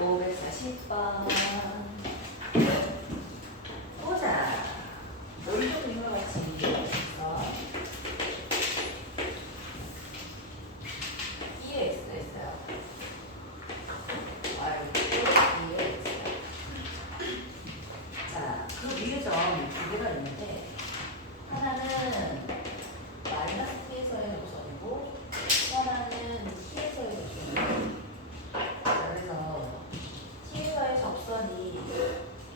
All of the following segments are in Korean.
540번. 보자. 놀이도 이와 같이 있어. 2x가 있어요. y2x요. 자, 그 위에 점 두 개가 있는데 하나는 마이너스 t에서의 곡선이고 하나는 t에서의 곡선이고. 자, 그래서 t에서의 접선이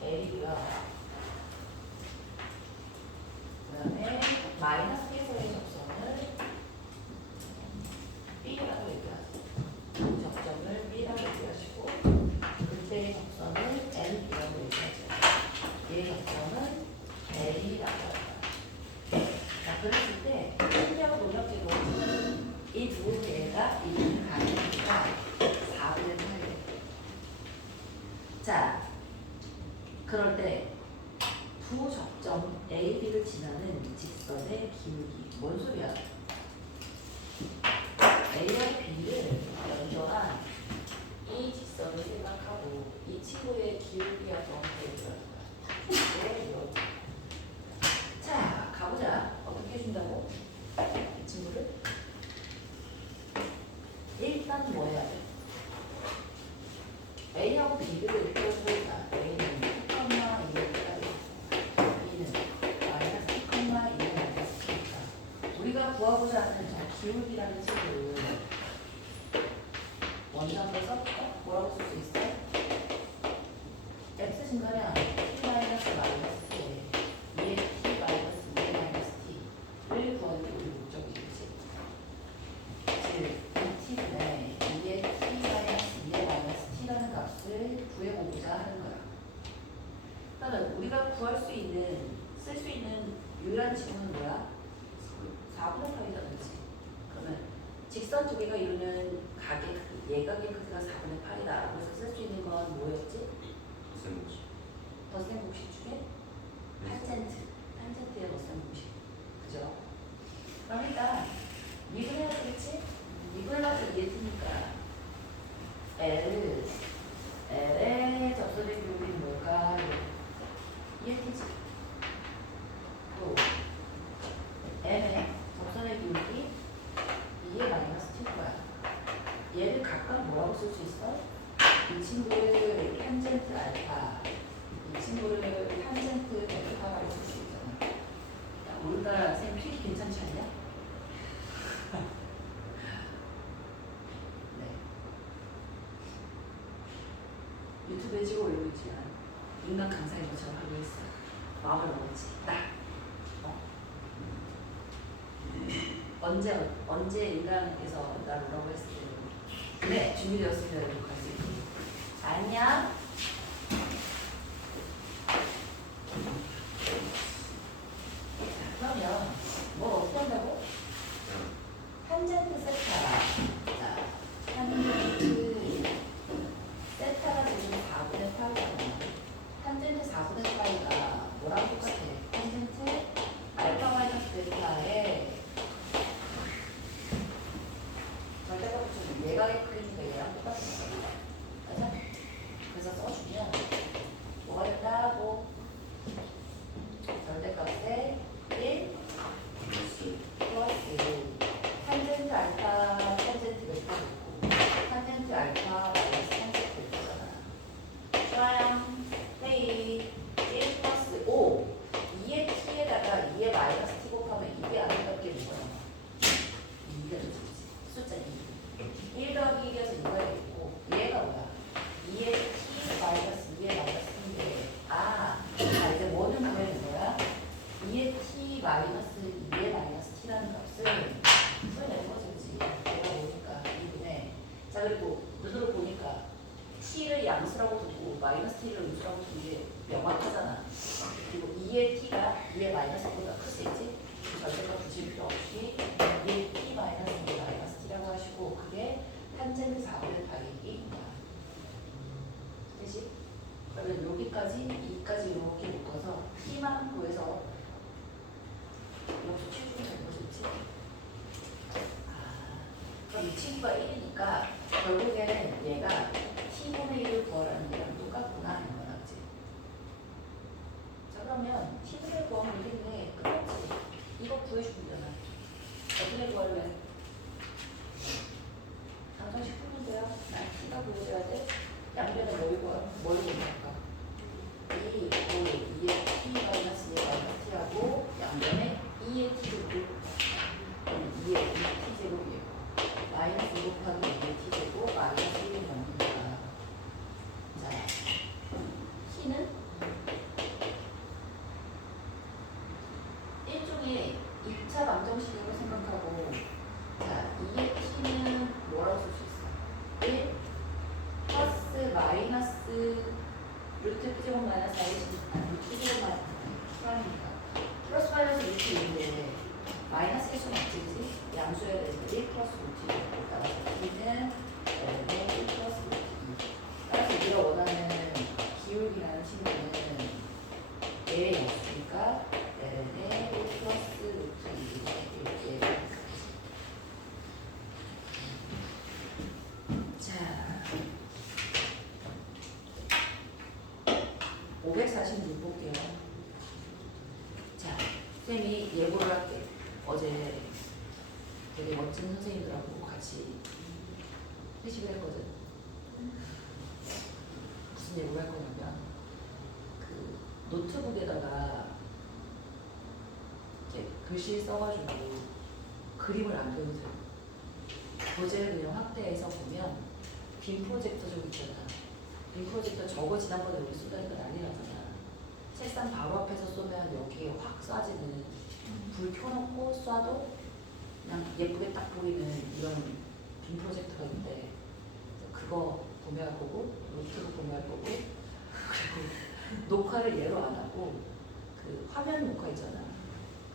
l이고요. 그 다음에 마이너스 t에서의 접선을 b라고 얘기하죠. 이 접점을 b라고 얘기하시고 그때의 접선을 l이라고 얘기하죠. 얘의 접선은 l이라고 해요. 자, 그랬을 때 신기하고 놀랍게도 이 두 개가 있는 가격이가 4분의 8이에요. 자, 그럴 때 두 접점 A, B를 지나는 직선의 기울기. 뭔 소리야? A와 B를 연결한 이 직선을 생각하고 이 친구의 기울기와 정도를 이렇게. 자, 가보자. 어떻게 해준다고? 이 친구를? 일단 뭐 해야 돼? A하고 B를 떼어보자. A는 2,2를 B는 마이너스 2,2를 마이너스 2니까 우리가 구하고자 하는 저 기울기라는 식을 원점에서 써볼까? 뭐라고 쓸 수 있어? x 증가량 t 마이너스 마이너스 t에 2의 t 마이너스 2의 마이너스 t를 구하는 게 우리 목적이겠지. 즉, 이 t분의 2의 t 마이너스 2의 마이너스 t라는 값을 구해보고자 하는 거야. 그러면 우리가 구할 수 있는, 쓸 수 있는 유일한 지문은 뭐야? 4분의 8이잖아, 그치? 그러면 직선 두 개가 이루는 각의 크기, 예각의 크기가 4분의 8이다. 그래서 쓸 수 있는 건 뭐였지? 덧셈 공식 중에 탄젠트의 덧셈 공식. 그죠? 그럼 일단 미분해야 되겠지? 미분해서 이해되니까 L의 접선의 기울기는 뭘까? 이해되지? 또 M의 접선의 기울기 2의 마이너스 t일 거야. 얘를 각각 뭐라고 쓸 수 있어? 이 친구를 탄젠트 알파, 이 친구를 탄젠트 델타라고 쓸 수 있잖아. 야, 오늘따라 선생님 필기 괜찮지 않냐? 네. 유튜브에 찍어 올리고 있지만 인간 강사인 것처럼 하고 있어. 마음을 먹었지. 딱. 언제 인간께서 나를 오라고 했을 때 네, 준비되었습니다. 여러분 갈 수 있게. 안녕. 그러면 뭐 어떻게 한다고? 탄젠트 세타. 자, 탄젠트 세타가 지금 4분의 8이잖아. 탄젠트 4분의 8가 뭐랑 똑같아? 탄젠트 알파 마이너스 델타에 절대값을 좀 예각의 크기니까 얘랑 똑같은 거야. 맞아? 그래서 써주면 뭐가 된다고? 절대값에 1 플러스 탄젠트 알파 탄젠트 베타 있고 탄젠트 알파 마이너스 탄젠트 베타잖아. 좋아요. 헤이 1 플러스 5 2의 t에다가 2의 마이너스 t 곱하면 이게 아름답게 뭐가 나와? 2가 되지. 숫자 2. 1 더하기 1이어서 2가 되겠고 얘가 뭐야? 2의 t 마이너스 2의 마이너스 3인데 자 이제 뭐는 구해는 거야? 2의 t 마이너스 2의 마이너스 t라는 값을 풀어내는 거지, 그치? 얘가 뭐니까 2분의 자 그리고 눈으로 보니까 t를 양수라고 두고 마이너스 t를 음수라고 두는 게 명확하잖아. 그리고 2의 t가 2의 마이너스보다 클 수 있지? 절대값 붙일 필요 없이 2의 t 마이너스 2의 마이너스 t라고 하시고 그게 탄젠트 4분의 8이기 되지? 그러면 여기까지 2까지 이렇게 묶어서 t만 구해서 여기서 취준이 되는 거지? 그럼 이 친구가 1이니까 결국에는 얘가 t분의 1을 구할 그려야 돼? 양변에 뭘 보낼까? 2, 2의 t 마이너스 2의 마이너스 t하고 양변에 2의 t제곱 2의 2t제곱이에요. 마이너스 2 곱하기 2의 t제곱 마이너스 1을 만듭니다. 자, t는 일종의 2차 방정식으로 생각하고 자, 2의 t는 뭐라고 쓸 수 있어? 1 플러스 마이너스 루트 P제곱 마이너스 4의 루트 P제곱 마이너스 플러스 마이너스 루트 2인데 마이너스 1 수는 없지, 그지? 양수해야 되는데 1 플러스 루트 2 따라서 P는 1 플러스 루트 2 따라서 우리가 원하는 기울기라는 친구는 얘의 양수니까 ln의 1 플러스 루트 2 이렇게 자 546 볼게요. 자, 쌤이 예고를 할게. 어제 되게 멋진 선생님들하고 같이 회식을 했거든. 무슨 예고를 할 거냐면 그 노트북에다가 이렇게 글씨 써가지고 그림을 안 그려도 돼요. 교재를 그냥 확대해서 보면 빔 프로젝터 저기 있잖아. 빔 프로젝터 저거 지난번에 우리 쏘다니까 난리 나잖아. 책상 바로 앞에서 쏘면 여기에 확 쏴지는 불 켜놓고 쏴도 그냥 예쁘게 딱 보이는 이런 빔 프로젝터가 있는데 그거 구매할 거고 노트북 구매할 거고 그리고 녹화를 얘로 안 하고 그 화면 녹화 있잖아.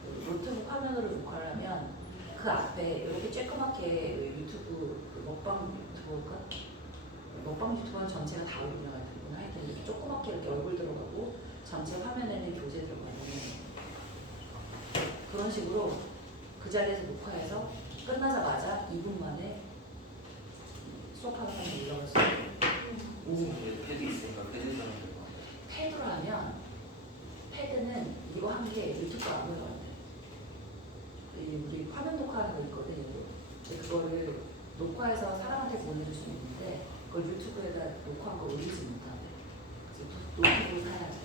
그 노트북 화면으로 녹화를 하면 그 앞에 이렇게 쬐끄맣게 유튜브 그 먹방 유튜버가 먹방 유튜버는 전체가 다 올라가야 되구나. 하여튼 이렇게 조그맣게 이렇게 얼굴 들어가고 전체 화면에는 교재 들어가는 그런 식으로 그 자리에서 녹화해서 끝나자마자 2분 만에 수업하는 사람이 올라갔어요. 패드 있으니까 패드 사면 될 것 같아요. 패드로 하면 패드는 이거 한 개 유튜브 안 올라가야 돼. 우리 화면 녹화하는 거 있거든. 근데 그거를 녹화해서 사람한테 보내줄 수 있는데 그걸 유튜브에다 녹화한 거 올리지 못하는데 그래서 노트북을 사야 돼.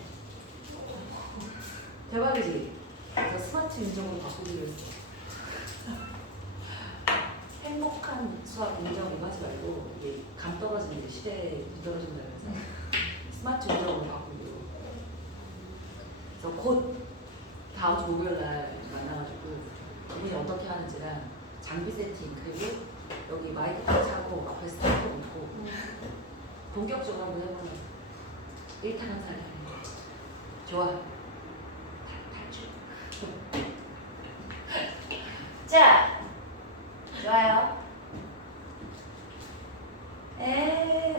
대박이지? 그래서 스마트 인정으로 바꾸기로 했어. 행복한 수학 인정으로 하지 말고 이게 감 떨어지는 게 시대에 떨어진다 그래서 스마트 인정으로 바꾸기로. 그래서 곧 다음 주 목요일 날 만나가지고 그분이 어떻게 하는지랑 장비 세팅 그리고 여기 마이크 차고 앞에 스타트 놓고 본격적으로 한번 해보는 일탄한 사람. 좋아. 탈출. 자, 좋아요.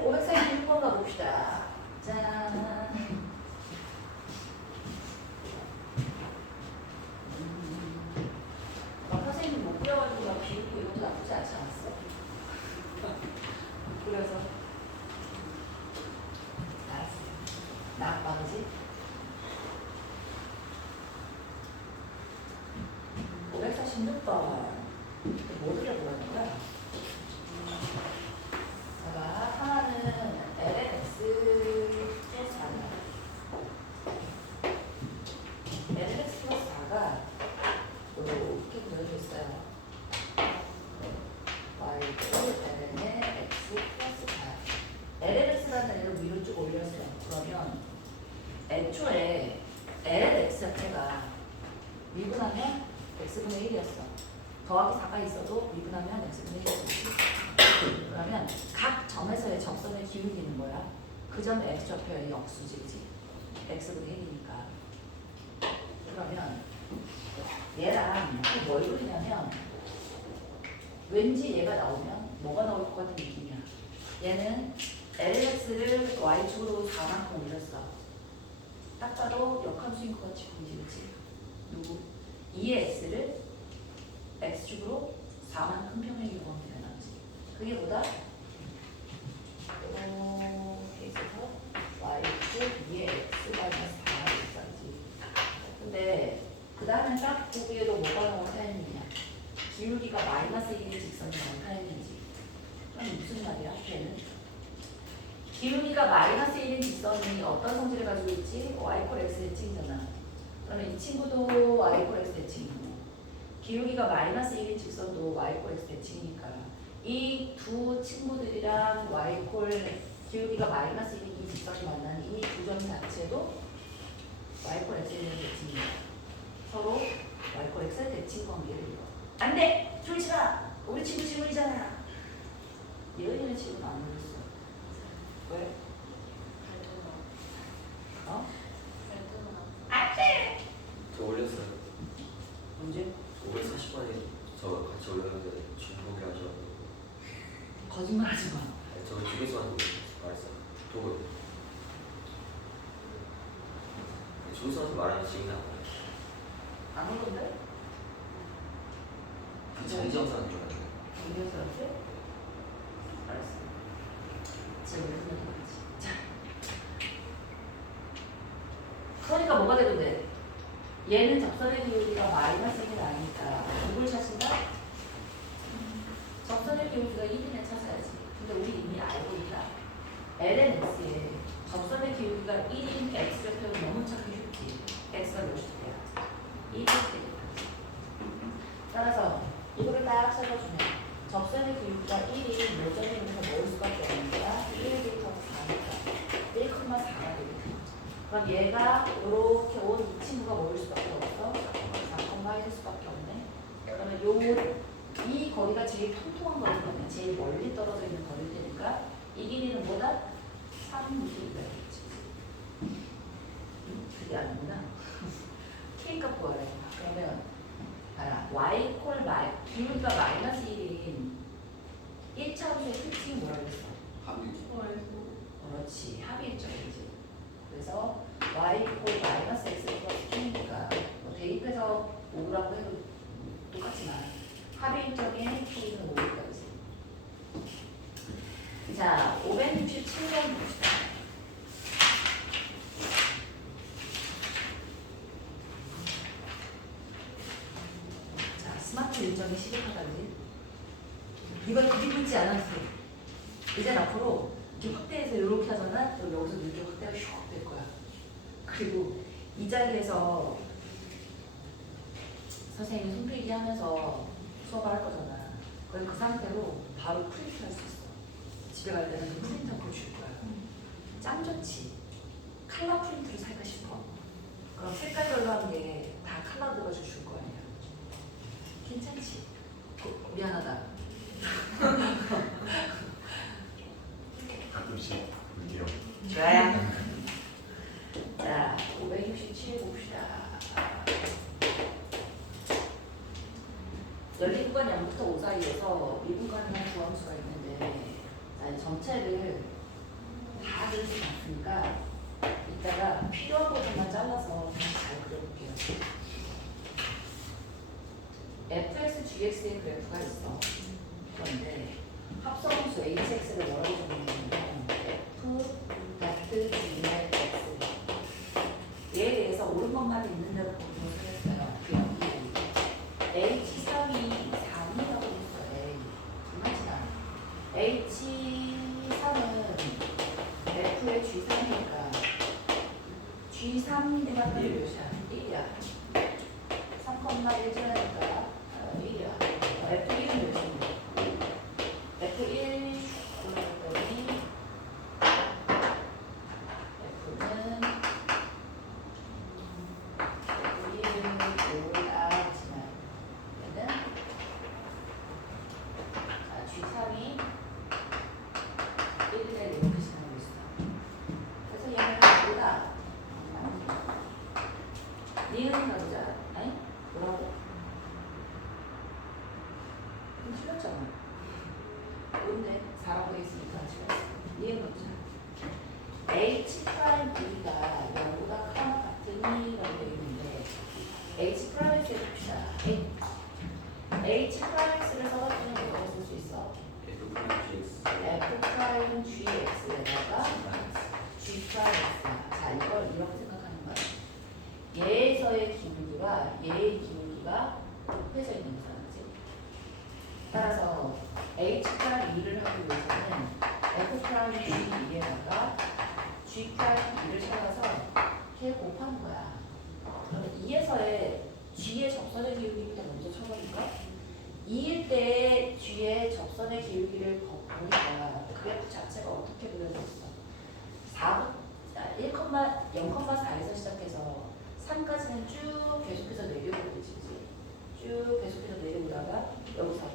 546번 가봅시다. 짠. 선생님 못 그려가지고 막 비웃고 이것도 나쁘지 않지 않았어? 그래서 알았어. 나 빠르지? 546번 뭐 그려보라는 거야? 제가 하나는 LNX 플러스 4다. LNX 플러스 4가 이렇게 그려져 있어요. Y를 LN의 X 플러스 4. LNX라는 애를 위로 쭉 올렸어요. 그러면 애초에 LNX 자체가 미분하면 X분의 1이었어. 더하기 4가 있어도 미분하면 X분의 1이었지. 그러면 각 점에서의 접선의 기울기는 뭐야? 그 점의 X좌표의 역수지, 그치? X분의 1이니까. 그러면 얘랑 뭘 그리냐면 왠지 얘가 나오면 뭐가 나올 것 같은 느낌이야. 얘는 LX를 Y축으로 4만큼 올렸어. 딱 봐도 역함수인 것 같이 보이지, 그치? 누구? 2의 X를 X축으로 4만큼 평행이 구하면 되나, 그치? 그게 뭐다? 이렇게 있어서 Y축 2의 X 마이너스 4가 있어야지. 근데 그 다음에 딱 보기에도 뭐가 나타내느냐? 기울기가 마이너스 1의 직선이 나타내는지. 그럼 무슨 말이야? 걔는 기울기가 마이너스 1인 직선이 어떤 성질을 가지고 있지? y 콜 x 대칭이잖아. 그러면 이 친구도 y 콜 x 대칭이고 기울기가 마이너스 1인 직선도 y 콜 x 대칭이니까 이 두 친구들이랑 y 콜 기울기가 마이너스 1인 이 직선이 만나는 이 두 점 자체도 y 콜 x에 대한 대칭이야. 서로 y 콜 x의 대칭 관계를 이뤄. 안 돼! 졸지 마! 우리 친구 질문이잖아. 예은이는 지금 안 울었어. 왜? 어? 안 돼! 저 올렸어요. 언제? 540번에 저 같이 올렸는데 중복이 하셔. 거짓말 하지 마. 저 중에서 하는 거 말했어요. 도구. 중에서 하는 말하는 지금 나와요. 안 오던데? 정지영사는 줄 알아요. 정리해서한테? 알았어. 제가 왜 그러는지. 자. 그러니까 뭐가 되면 돼? 얘는 접선의 기울기가 마이너스 1이 아니니까 누굴 찾는다? 접선의 기울기가 1이네 찾아야지. 근데 우리 이미 알고 있다. LNX에 접선의 기울기가 1인 X좌표는 너무 찾기 쉽지. X가 몇이 돼야 1이 되겠다. 따라서 이거를 딱 찾아주면 접선의 기울기가 1인 몇 점이면서 모을 수밖에 없는 거야. 1 더하기 4니까 1,4가 되겠다. 그럼 얘가 이렇게 온 이 친구가 모일 수밖에 없어. 4,1일 수밖에 없네. 그러면 이 거리가 제일 통통한 거리거든요. 제일 멀리 떨어져 있는 거리니까 이 길이는 뭐다? 3분의 되겠지. 그게 아니구나. K값 구하래. 그러면 y 콜 기울기가 마이너스 1인 1차원수의 특징이 뭐라고 했어? 합의. 그렇지. 합의 일정이지. 그래서 y 콜 마이너스 x 플러스 q니까 뭐 대입해서 5라고 해도 똑같지만 합의 일정의 k는 5니까. 자, 567번 봅시다. 자, 스마트 일정이 시급하다지. 이걸 그리고 있지 않았어. 이제 앞으로 이렇게 확대해서 이렇게 하잖아. 또 여기서 이렇게 확대가 슉 될 거야. 그리고 이 자리에서 선생님이 손필기 하면서 수업을 할 거잖아. 그럼 그 상태로 바로 프린트 할 수 있어. 집에 갈 때는 그 프린터 그거 줄 거야. 짱 좋지. 칼라 프린트를 살까 싶어. 그럼 색깔별로 한 게 다 칼라 들어가지고 줄 거 아니야. 괜찮지? 미안하다. 가끔씩 볼게요. 좋아요. 자, 567 봅시다. 열린 구간 0부터 5 사이에서 미분간이라는 구함수가 있는데, 자, 이 전체를 다 그릴 수는 없으니까 이따가 필요한 부분만 잘라서 잘 그려볼게요. fx, gx의 그래프가 있어. 그런데 합성함수 hx를 뭐라고 적느냐면 f 닥트 g의 x 얘에 대해서 옳은 것만 있는 대로 공부를 했어요. 그 여기 h3이 3이라고 했어요. 장난치나. h3은 f의 g3이니까 g3 대가 몇이야? 1이야. 3,1이니까 1이야. f1은 몇인데? f1 그랬더니 f는 f1을 올라지만 얘는 자, g3이 1을 이렇게 지나고 있어. 그래서 얘는 뭐다? 니은 가보자. 아니? 뭐라고? 틀렸잖아. 프라임 G2에다가 G 프라임 2를 찾아서 걔 곱하는 거야. 그러면 2에서의 G의 접선의 기울기를 먼저 쳐버릴까? 2일 때 G의 접선의 기울기를 보니까 그래프 자체가 어떻게 그려져 있어? 0,4에서 시작해서 3까지는 쭉 계속해서 내려오고 있지. 쭉 계속해서 내려오다가 여기서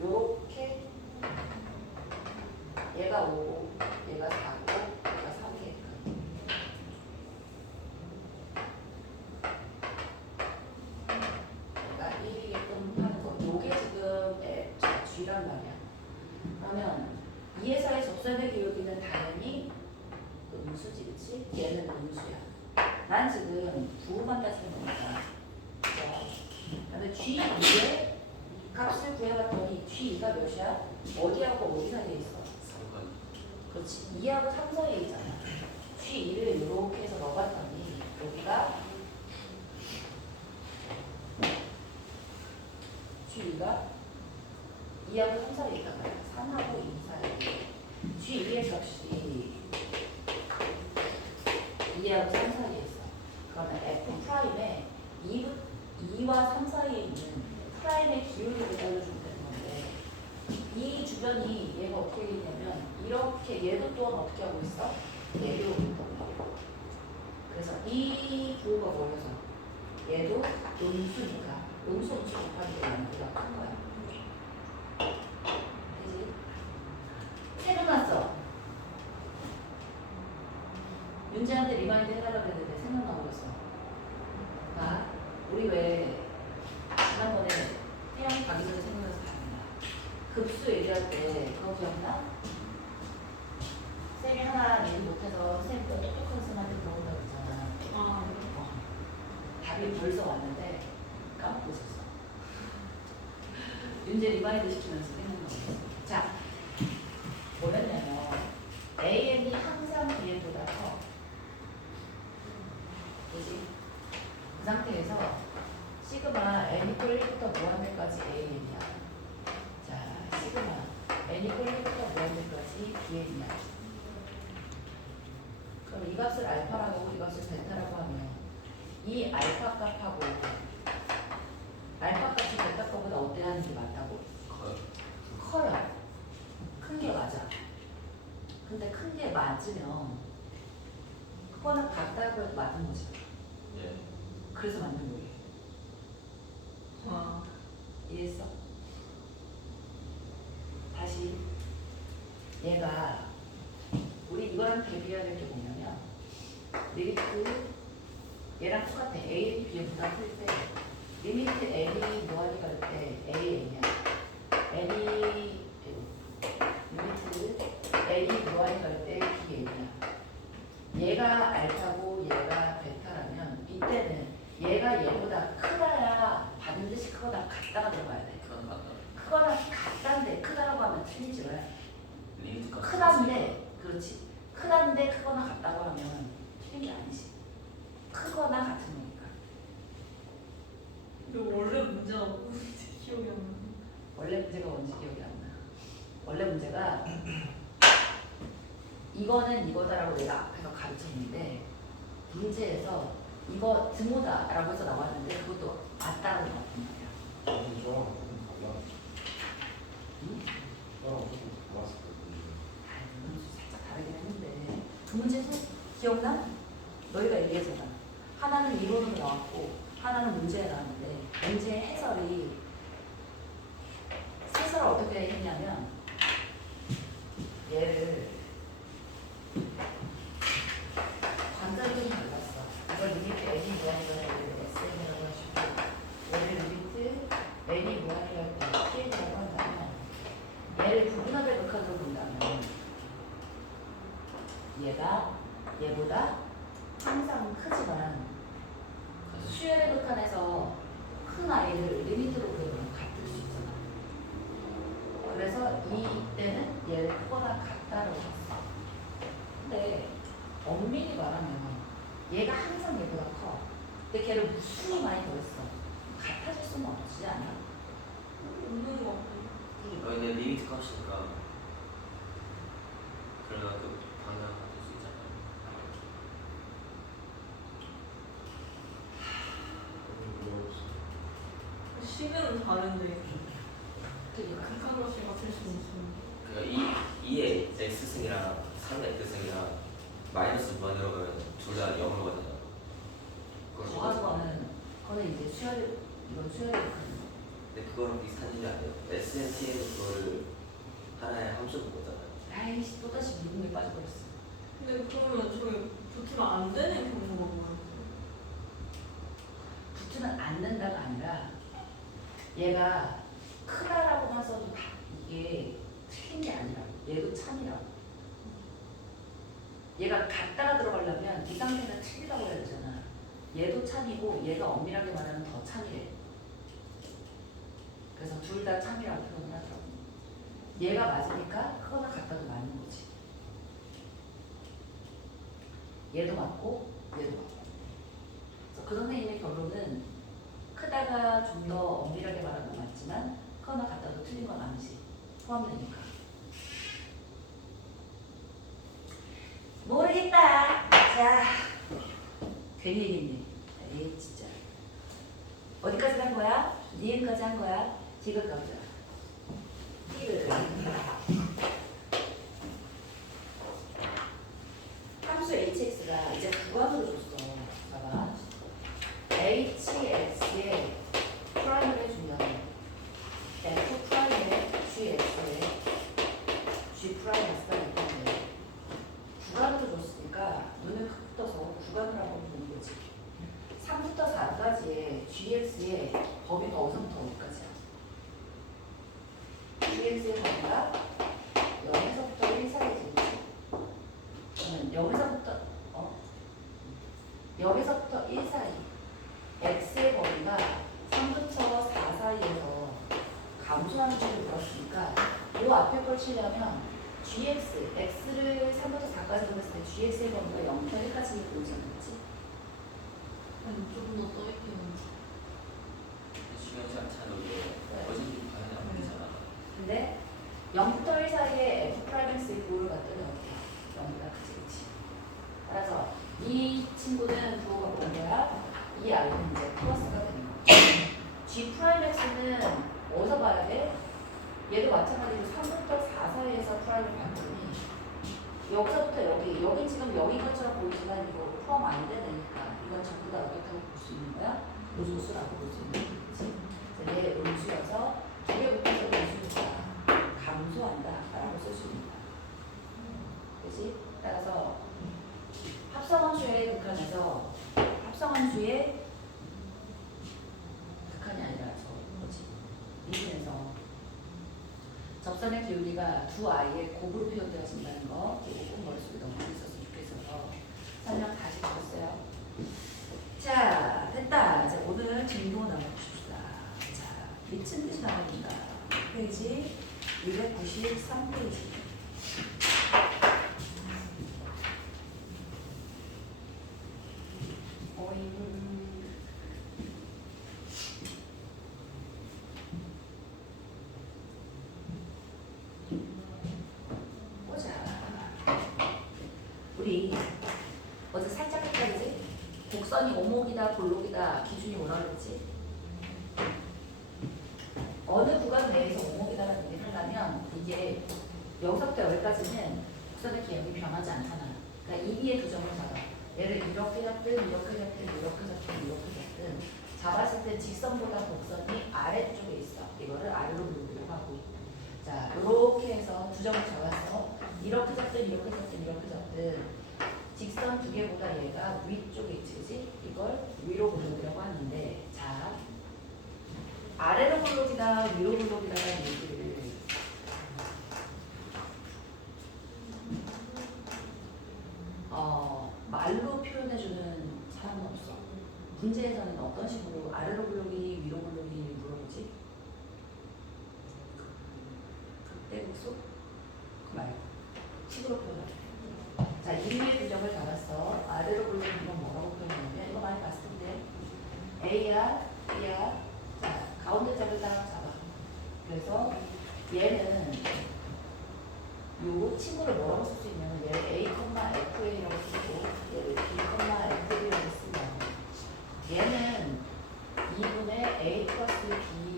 이렇게 얘가 5, 얘가 4고 얘가 3이니까 얘가 1이게끔 하는 거. 요게 지금 G란 말이야. 그러면 2에서의 접선의 기울기는 당연히 음수지, 그치? 얘는 음수야. 난 지금 부호만 따지는 거니까. 그다음에 G2의 값을 구해봤더니 G2가 몇이야? 어디하고 어디 사이에 있어? 3까지. 그렇지. 2하고 3 사이에 있잖아. G2를 이렇게 해서 넣어봤더니 여기가 G2가 2하고 3 사이에 있단 말이야. 3하고 2 사이에. G2의 값이 2하고 3 사이에 있어. 그러면 F 프라임에 2와 3 사이에 있는 프라임의 기울기를 알려주면 되는 건데 이 주변이 얘가 어떻게 되냐면 이렇게 얘도 또한 어떻게 하고 있어? 내려오고 있거든. 그래서 이 부호가 뭐여서 얘도 음수니까 음수 곱하기 우리가 한 거야. 그지? 생각났어. 윤재한테 리마인드 해달라고 했는데 생각나버렸어. 아, 우리 왜 지난번에 태양이 가기 전에 생각나서 다른다. 급수 얘기할 때 그거 기억나? 쌤이 하나 얘기 못해서 쌤 똑똑한 쌤한테 물어본다고 했잖아. 답이 벌써 왔는데 까먹고 있었어. 윤재 리마인드 시키면서 생각나버렸어. 자, 뭐랬냐면 AN이 항상 BN보다 커. 그지? 그 상태에서 시그마 n 이퀄 1부터 무한대까지 AN이야. 자, 시그마 n 이퀄 1부터 무한대까지 BN이야. 그럼 이 값을 알파라고 하고 이 값을 베타라고 하면 이 알파 값하고 알파 값이 베타 값보다 어때 하는 게 맞다고? 커요. 큰 게 맞아. 근데 큰 게 맞으면 그거는 같다고 해도 맞는 거지. 예. 그래서 맞는 거예요. 이해했어? 다시 얘가 우리 이거랑 대비해야 될 게 뭐냐면 리미트 얘랑 똑같아. A, B보다 클 때 리미트 N이 뭐하니 갈 때 AN이야. N이 리미트 N이 뭐하니 갈 때 BN이야. 얘가 알파고 얘가 베타라면 이때는 얘가 얘보다 크다야 반드시 크거나 같다가 들어가야 돼. 그건 맞다. 크거나 같다인데 크다라고 하면 틀리지 왜? 리미트 값. 크다인데 그렇지. 크다인데 크거나 같다고 하면 틀린 게 아니지. 크거나 같은 거니까. 이거 원래 문제가 뭔지 기억이 안 나. 원래 문제가 뭔지 기억이 안 나. 원래 문제가 이거는 이거다라고 내가 앞에서 가르쳤는데 문제에서 이거 등호다라고 해서 나왔는데 그것도 맞다라고 나왔단 말이야. 저랑 조금 달라. 응? 저랑 조금 달랐을 거예요. 아, 살짝 다르긴 했는데 그 문제 기억나? 너희가 얘기했잖아. 하나는 이론으로 나왔고 하나는 문제에 나왔는데 문제 해설이 해설을 어떻게 했냐면 얘를 관절이 좀 달랐어. 이걸 리미트 n이 무한이라고 SN이라고 하시고 얘를 리미트 n이 무한이라고 PN이라고 한다면 얘를 부분합의 극한으로 본다면 얘가 얘보다 항상 크지만 수열의 극한에서 큰 아이를 리미트로 그리면 같을 수 있잖아. 그래서 이때는 얘를 크거나 같다라고 했어. 근데 엄밀히 말하면 얘가 항상 얘보다 커. 근데 걔를 무수히 많이 더했어. 같아질 수는 없지 않아? 없는 거 같아. 그러니까 근데 리미트 값이니까 그래도 식은 다른데 그러니까 극한값이 같을 수 있어요. 그러니까 2의 x승이랑 3의 x승이랑 마이너스 무한으로 둘 다 0으로 가잖아. 더하는 거는 이제 수열이 이건 수열이 근데 그거랑 비슷한 일이 아니에요. SNT에서 그거를 하나의 함수로 보잖아요. 아이씨 또다시 미궁에 빠져버렸어. 근데 그러면 저게 붙으면 안 되는 경우가 뭐예요? 붙으면 않는다가 아니라 얘가 크다라고만 써도 다 이게 틀린 게 아니라 얘도 참이라고. 얘가 같다가 들어가려면 이 상태는 틀리다고 해야 되잖아. 얘도 참이고 얘가 엄밀하게 말하면 더 참이래. 그래서 둘 다 참이라고 표현을 하더라고. 얘가 맞으니까 크거나 같다도 맞는 거지. 얘도 맞고 얘도 맞고. 그래서 그 선생님의 결론은 크다가 좀 더 엄밀하게 말하는 건 맞지만 크거나 같다도 틀린 건 아니지. 포함되니까. 모르겠다. 자, 괜히 얘기했네. 에이 진짜. 어디까지 한 거야? 니은까지 한 거야? 지금 가보자. 띠를. 함수 hx가 이제 구간으로 줬어. 봐봐. hx의 프라임을 해주면 f 프라임의 gx의 g 프라임 x가 있는데 구간으로 줬으니까 눈을 크게 떠서 구간을 한번 보는 거지. 3부터 4까지의 gx의 범위가 어디서부터 어디까지야? gx의 범위가 0에서부터 1 사이지. 그러면 0에서부터 1 사이. x의 범위가 3부터 4 사이에서 감소하는 줄을 물었으니까 이 앞에 걸 치려면 gx, x를 3부터 4까지 보냈을 때 gx의 범위가 0부터 1까지 보이지 않겠지? 아니 조금 더 떠있기는. 중요하지 않잖아. 이게 어차피 당연히 안 되잖아. 근데 0부터 1 사이에 f 프라임스의 부호를 갖더니 어때요? 0보다 크지, 그치? 따라서 이 친구는 부호가 뭐인 거야? 이 아이는 이제 플러스가 되는 거야. g 프라임 x는 어디서 봐야 돼? 얘도 마찬가지로 3부터 4 사이에서 프라임을 봤더니 여기서부터 여긴 지금 0인 것처럼 보이지만 이거 포함 안 되니까 이건 전부 다 어떻다고 볼 수 있는 거야? 음수라고 볼 수 있는 거지. 얘 음수여서 두 개 붙어서 음수니까 감소한다 라고 쓸 수 있는 거야. 그치? 따라서 합성함수의 극한에서 합성함수의 극한이 아니라 뭐지? 미분에서 접선의 기울기가 두 아이의 곱으로 표현되어진다는 거 이거 꼭 머릿속에 넣고 있었으면 좋겠어서 설명 다시 드렸어요. 자 됐다. 이제 오늘 진도 나눠봅시다. 자 미친 듯이 나갑니다. 페이지 293페이지. 보자. 우리 어제 살짝 헷갈리지? 곡선이 오목이다 볼록이다 기준이 뭐라 그랬지? 어느 구간 내에서 오목이다라는 얘기를 하려면 이게 여기서부터 여기까지는 곡선의 기압이 변하지 않잖아. 그러니까 이 위에 두 점을 잡아. 얘를 이렇게 잡든 이렇게 잡든 이렇게 잡든 이렇게 잡든 잡았을 때 직선보다 곡선이 아래쪽에 있어. 이거를 아래로 밀려고 하고. 자 이렇게 해서 두 점을 잡아서 이렇게 잡든 이렇게 잡든 이렇게 잡든 직선 두 개보다 얘가 위쪽에 있지, 그지? 이걸 위로 블록이라고 하는데, 자 아래로 블록이다 위로 블록이다라는 얘기를 말로 표현해주는 사람은 없어. 문제에서는 어떤 식으로 아래로 블록이 위로 블록이 물어보지? 극대극소? 그 말고 식으로 표현해. 자, 이 위의 두 점을 잡았어. 아래로 블록인 건 뭐라고 표현하냐면 이거 많이 봤을 텐데 A야, B야. 자, 가운데 점을 딱 잡아. 그래서 얘는 요 친구를 뭐라고 쓸 수 있냐면 얘를 A, FA라고 쓰고 얘를 B, FB라고 쓰면 얘는 2분의 A 플러스 B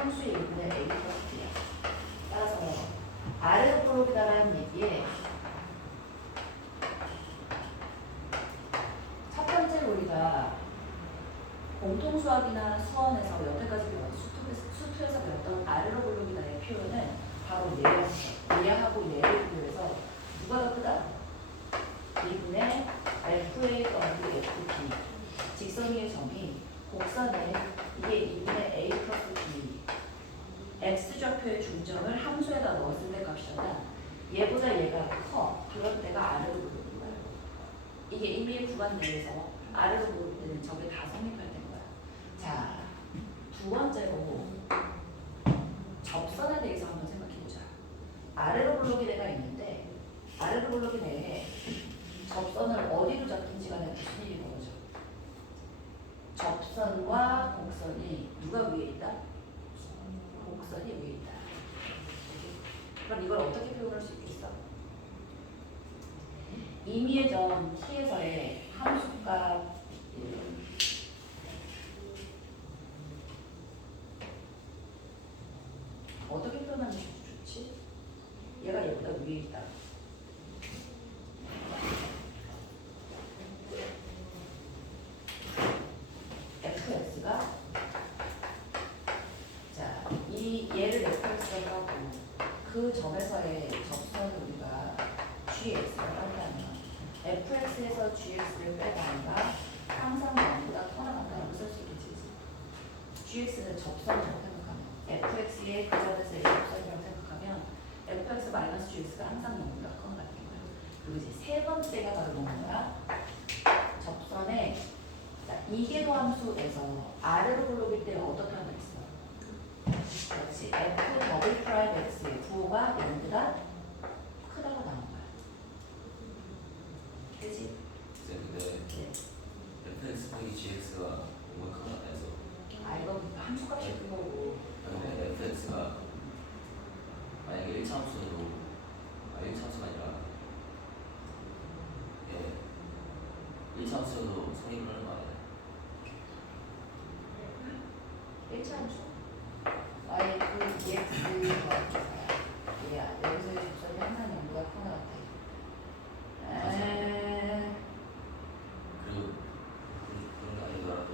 함수의 1분의 a 플러스 b야. 따라서 아래로 볼록이다라는 얘기에 첫 번째로 우리가 공통수학이나 수원에서 여태까지 배운 수투에서 배웠던 아래로 볼록이다의 표현은 바로 얘하고 얘를 비교해서 누가 더 크다? 2분의 fA 더하기 fb 직선 위의 점이 곡선에 이게 2분의 a 플러스 b x좌표의 중점을 함수에다 넣었을 때 값이잖아. 얘보다 얘가 커. 그럴 때가 아래로 볼록인 거야. 이게 이미 구간 내에서 아래로 볼록 때는 저게 다 성립할 때인 거야. 자, 두 번째로 접선에 대해서 한번 생각해보자. 아래로 볼록이 내가 있는데 아래로 볼록이 내에 접선을 어디로 잡든지 간에 무슨 일이 벌어져? 접선과 곡선이 누가 위에 있다? 곡선이 위에 있다. 그럼 이걸 어떻게 표현할 수 있겠어? 임의의 점 t에서의 함수값 어떻게 표현하면 좋지? 얘가 얘보다 위에 있다. fx가 자, 이 얘를 fx라고 하고 그 점에서의 접선을 우리가 gx라고 한다면 fx에서 gx를 빼다가 항상 0보다 커 나간다고 쓸 수 있겠지. gx는 접선이라고 생각하면 fx의 그 점에서의 접선이라고 생각하면 fx-gx가 항상 0보다 커 나가는 거야. 그리고 이제 세 번째가 바로 뭐냐? 접선의 이계도 함수에서 아래로 볼록일 때 어떻게 하면 있어? 그렇지. f 더블 프라임 x의 부호가 0보다 크다고 나온 거야. 그지? 근데 fx 빼기 gx가 뭔가 크다 해서 아 이거 함수값이 큰 거고. 근데 fx가 만약에 1차함수로 1차함수가 아니라 1차함수로 성립을 하는 거 아니야? 1차 함수. yf dx 더하기 4야. 얘야. 여기서의 접선이 항상 0보다 커 나갔대. 그리고 그런 게 아니더라도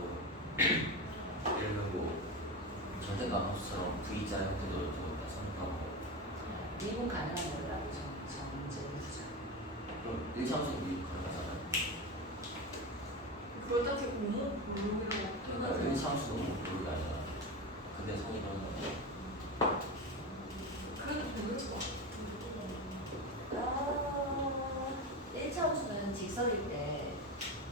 예를 들면 뭐 절대값 함수처럼 V자 형태도 다 성립하고 미분 가능한 거라고 정제를 두자. 그럼 1차함수 미분 가능하잖아요. 그걸 딱히 공목 블록이라고 그러니까 1차함수도 모르게 아니라 근데 성립을 하는 거야. 그래도 되는 거 같아. 1차 함수는 직선일 때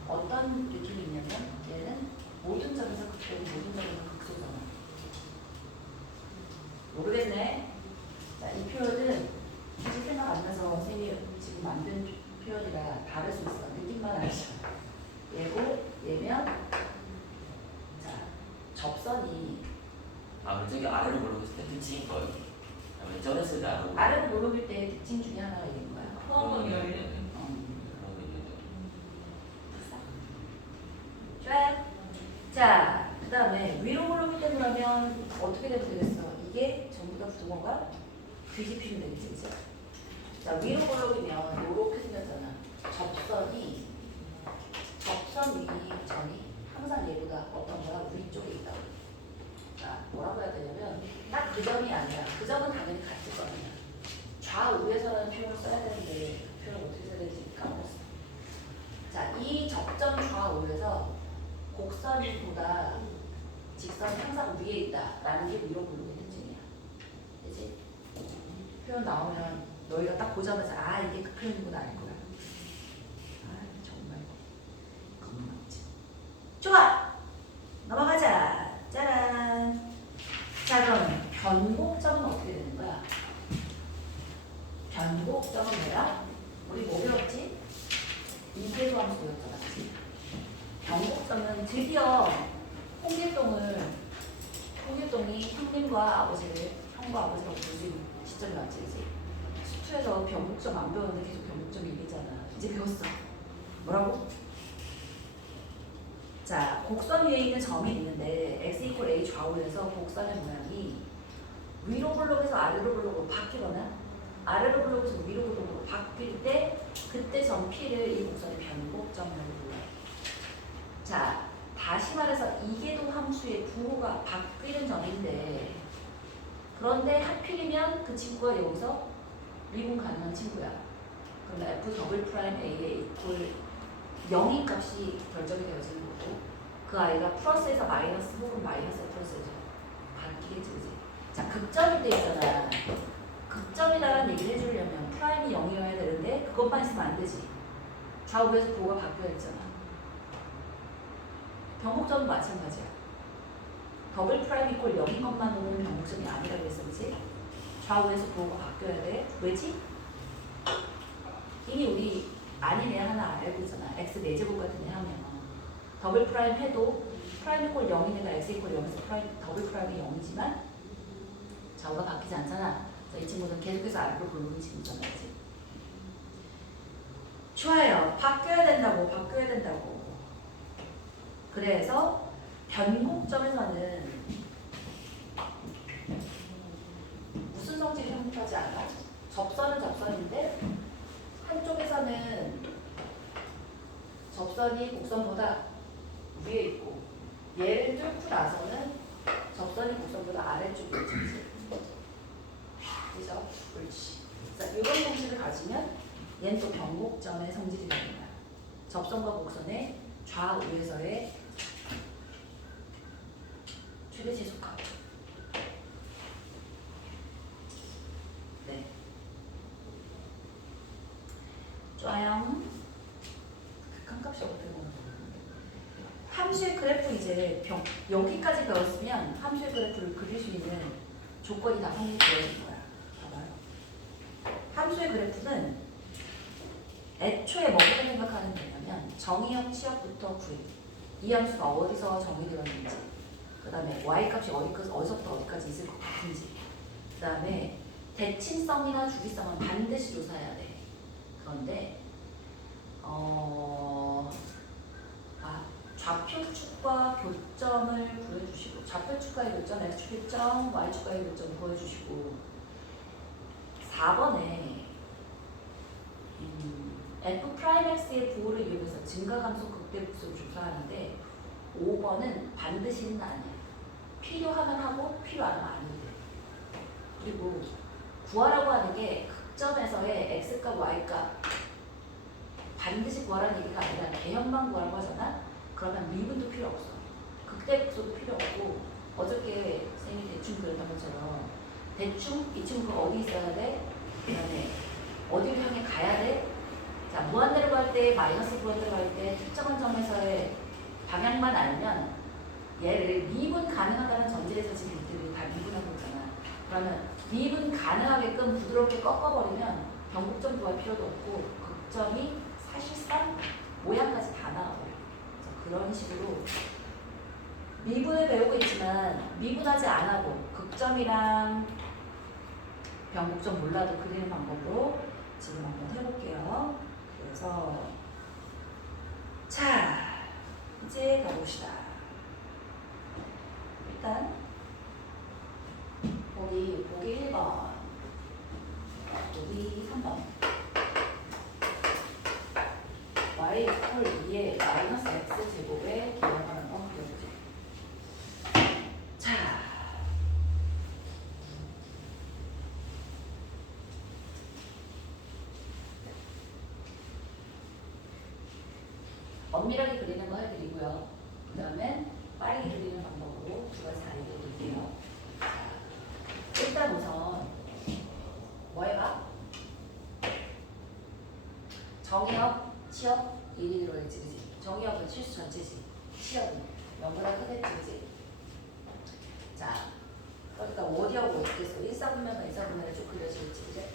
어떤 느낌이 있냐면 얘는 모든 점에서 극되고 모든 점에서 극소잖아. 모르겠네. 자, 이 표현은 굳이 생각 안 나서 선생님이 지금 만든 표현이라 다를 수 있어. 느낌만 알죠. 얘고 얘면 자 접선이 저기 아래로 볼록했을 때 특징인 거예요. 아니면 쪄냈을 때 아래로 볼록일 때의 특징 중에 하나가 있는 거야. 포함하기 그런 위해. 거 있는데 좋아요. 자, 그 다음에 위로 볼록일 때 그러면 어떻게 되면 되겠어? 이게 전부 다 부모가 뒤집히면 되겠지, 그치? 자, 위로 볼록이면 이렇게 생겼잖아. 접선 위 점이 항상 얘보다 어떤 거야? 위쪽에 있다고. 자, 뭐라고 해야 되냐면 딱 그 점이 아니야. 그 점은 당연히 같을 거 아니야. 좌우에서라는 표현을 써야 되는데 그 표현을 어떻게 써야 될지 까먹었어. 자, 이 접점 좌우에서 곡선보다 직선이 항상 위에 있다라는 게 위로 볼록의 특징이야. 그치? 표현 나오면 너희가 딱 보자마자 아 이게 그 표현이구나 알 거야. 아 정말 궁금하지. 좋아. 넘어가자. 짜란. 자 그럼 변곡점은 어떻게 되는 거야? 변곡점은 뭐야? 우리 뭐 배웠지? 이계도 함수 배웠잖아. 그치? 변곡점은 드디어 홍길동이 형과 아버지라고 볼 수 있는 시점이 왔지. 그치? 수투에서 변곡점 안 배웠는데 계속 변곡점 얘기잖아. 이제 배웠어. 뭐라고? 자, 곡선 위에 있는 점이 있는데 x 이퀄 a 좌우에서 곡선의 모양이 위로 블록에서 아래로 블록으로 바뀌거나 아래로 블록에서 위로 블록으로 바뀔 때 그때 점 P를 이 곡선의 변곡점이라고 불러요. 자, 다시 말해서 이게 또 함수의 부호가 바뀌는 점인데 그런데 하필이면 그 친구가 여기서 미분 가능한 친구야. 그러면 f 더블 프라임 a의 이퀄 0인 값이 결정이 되어지는 거고 그 아이가 플러스에서 마이너스 혹은 마이너스에서 플러스에서 바뀌겠지, 그지? 자, 극점일 때 있잖아. 극점이라는 얘기를 해주려면 프라임이 0이어야 되는데 그것만 있으면 안 되지. 좌우에서 부호가 바뀌어야 되잖아. 변곡점은 마찬가지야. 더블 프라임 이퀄 0인 것만으로는 변곡점이 아니라고 했어, 그지? 좌우에서 부호가 바뀌어야 돼. 왜지? 이미 우리 아닌 애 하나 알고 있잖아. x 4제곱 같은 애 하면 더블 프라임 해도 프라임 이퀄 0인 애가 x 이퀄 0에서 프라임, 더블 프라임이 0이지만 좌우가 바뀌지 않잖아. 이 친구는 계속해서 아래로 굴르는 친구잖아, 그치? 좋아요. 바뀌어야 된다고, 바뀌어야 된다고. 그래서 변곡점에서는 무슨 성질이 성립하지 않아? 접선은 접선인데 한쪽에서는 접선이 곡선보다 위에 있고 얘를 뚫고 나서는 접선이 곡선보다 아래쪽에 있지. 그죠? 그렇지. 자, 이런 성질을 가지면 얘는 또 변곡점의 성질이 되는 거야. 접선과 곡선의 좌우에서의 최대 지속값. 네. 좋아요. 극한값이 어떻게 보는 거야? 함수의 그래프 이제 여기까지 배웠으면 함수의 그래프를 그릴 수 있는 조건이 다 성립되어진 거야. 봐봐요. 함수의 그래프는 애초에 뭐부터 생각하는 거냐면 정의역 치역부터 구해. 이 함수가 어디서 정의되었는지, 그 다음에 y값이 어디서부터 어디까지 있을 것 같은지, 그 다음에 대칭성이나 주기성은 반드시 조사해야 돼. 그런데 좌표축과 교점을 구해주시고, 좌표축과의 교점, x축 교점, y축과의 교점을 구해주시고, 4번에 f'x의 부호를 이용해서 증가감소 극대극소를 조사하는데 5번은 반드시는 아니야. 필요하면 하고 필요 안 하면 안 돼. 그리고 구하라고 하는 게 극점에서의 x값, y값 반드시 구하라는 얘기가 아니라 개형만 구하라고 하잖아. 그러면 미분도 필요 없어. 극대극소도 필요 없고 어저께 쌤이 대충 그랬던 것처럼 대충 이 친구가 어디 있어야 돼? 그 다음에 어디를 향해 가야 돼? 자, 무한대로 갈 때, 마이너스 무한대로 갈 때 특정한 점에서의 방향만 알면 얘를 미분 가능하다는 전제에서 지금 이들이 다 미분하고 있잖아. 그러면 미분 가능하게끔 부드럽게 꺾어버리면 변곡점 구할 필요도 없고 극점이 사실상 모양까지 다 나와버려. 그런 식으로 미분을 배우고 있지만 미분하지 않아도 극점이랑 변곡점 몰라도 그리는 방법으로 지금 한번 해볼게요. 그래서 자, 이제 가봅시다. 일단 보기 1번, 보기 3번. y 이퀄 2에 마이너스 x 제곱에 기억하는 거 그려보자. 자, 엄밀하게 그리는 거 해드리고요. 그 다음에 빠르게 그리는 방법으로 두 가지 알려드릴게요. 일단 우선 뭐 해봐? 정의역, 치역, 일이 들어있지, 그지? 정의역은 실수 전체지. 치역은 0보다 크겠지, 그지? 자, 그러니까 어디하고 어떻게 써? 일사분면과 이사분면을 쭉 그려지겠지, 그지?